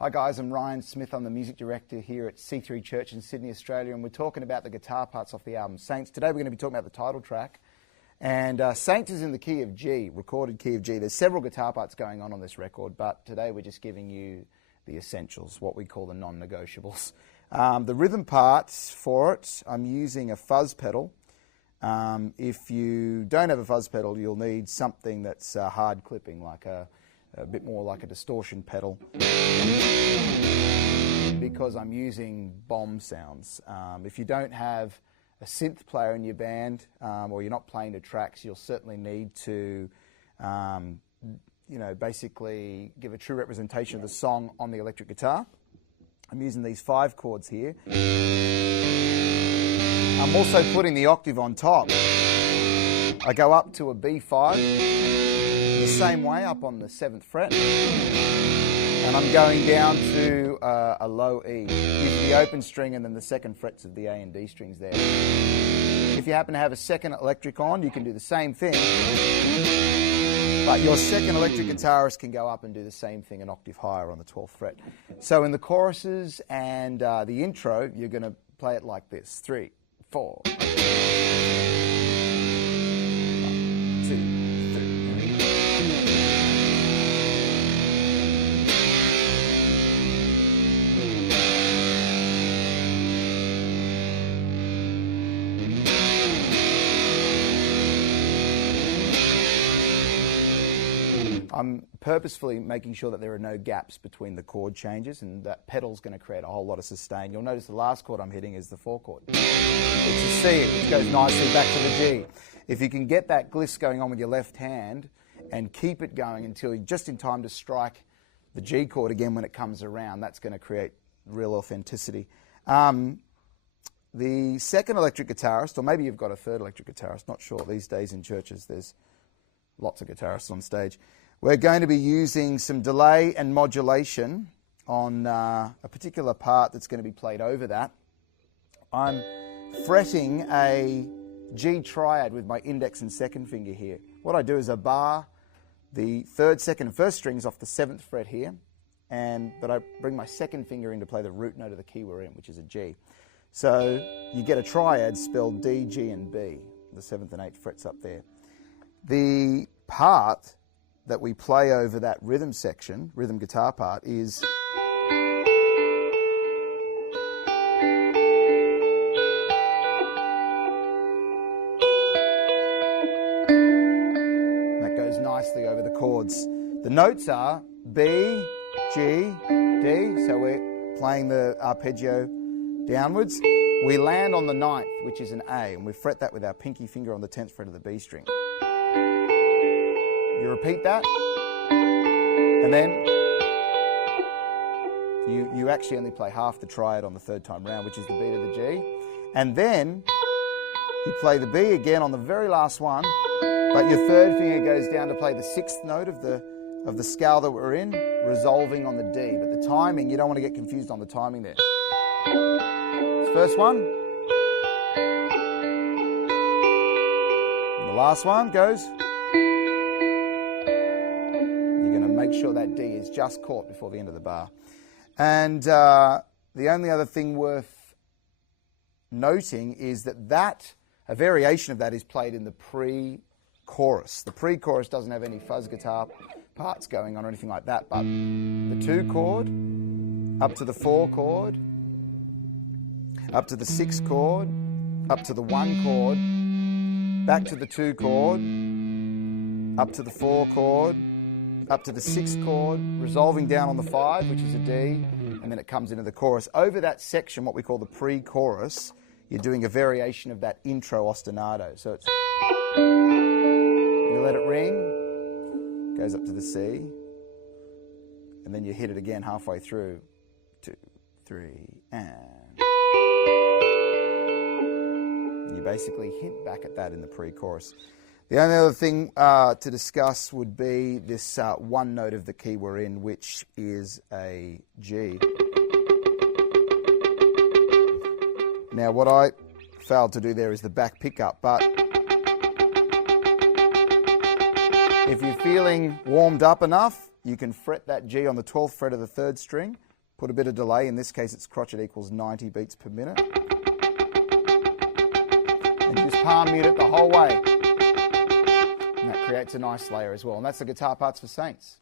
Hi guys, I'm Ryan Smith. I'm the music director here at C3 Church in Sydney, Australia, and we're talking about the guitar parts off the album Saints. Today we're going to be talking about the title track, and Saints is in the key of G, recorded key of G. There's several guitar parts going on this record, but today we're just giving you the essentials, what we call the non-negotiables. The rhythm parts for it, I'm using a fuzz pedal. If you don't have a fuzz pedal, you'll need something that's hard clipping, like a bit more like a distortion pedal, because I'm using bomb sounds. If you don't have a synth player in your band, or you're not playing to tracks, you'll certainly need to basically give a true representation of the song on the electric guitar. I'm using these 5 chords here. I'm also putting the octave on top. I go up to a B5, the same way up on the 7th fret, and I'm going down to a low E, using the open string and then the 2nd frets of the A and D strings there. If you happen to have a second electric on, you can do the same thing, but your second electric guitarist can go up and do the same thing an octave higher on the 12th fret. So in the choruses and the intro, you're going to play it like this: 3, 4. 1, 2, 3. I'm purposefully making sure that there are no gaps between the chord changes, and that pedal's going to create a whole lot of sustain. You'll notice the last chord I'm hitting is the 4 chord. It's a C, which goes nicely back to the G. If you can get that gliss going on with your left hand and keep it going until you're just in time to strike the G chord again when it comes around, that's going to create real authenticity. The second electric guitarist, or maybe you've got a third electric guitarist, not sure. These days in churches there's lots of guitarists on stage. We're going to be using some delay and modulation on a particular part that's going to be played over that. I'm fretting a G triad with my index and 2nd finger here. What I do is I bar the 3rd, 2nd and 1st strings off the 7th fret here, but I bring my 2nd finger in to play the root note of the key we're in, which is a G. So you get a triad spelled D, G and B, the 7th and 8th frets up there. The part that we play over that rhythm section, rhythm guitar part, is that goes nicely over the chords. The notes are B, G, D, so we're playing the arpeggio downwards. We land on the 9th, which is an A, and we fret that with our pinky finger on the 10th fret of the B string. You repeat that, and then you actually only play half the triad on the 3rd time round, which is the B to the G, and then you play the B again on the very last one, but your 3rd finger goes down to play the 6th note of the scale that we're in, resolving on the D. But the timing, you don't want to get confused on the timing there. First one, and the last one goes. Make sure that D is just caught before the end of the bar. And the only other thing worth noting is that a variation of that is played in the pre-chorus. The pre-chorus doesn't have any fuzz guitar parts going on or anything like that, but the 2 chord, up to the 4 chord, up to the 6 chord, up to the 1 chord, back to the 2 chord, up to the 4 chord, up to the 6th chord, resolving down on the 5, which is a D, and then it comes into the chorus. Over that section, what we call the pre-chorus, you're doing a variation of that intro ostinato. So it's, you let it ring, goes up to the C, and then you hit it again halfway through. 2, 3, and you basically hint back at that in the pre-chorus. The only other thing to discuss would be this 1 note of the key we're in, which is a G. Now, what I failed to do there is the back pickup, but if you're feeling warmed up enough, you can fret that G on the 12th fret of the 3rd string, Put a bit of delay. In this case, it's crotchet equals 90 beats per minute. And just palm mute it the whole way. And that creates a nice layer as well. And that's the guitar parts for Saints.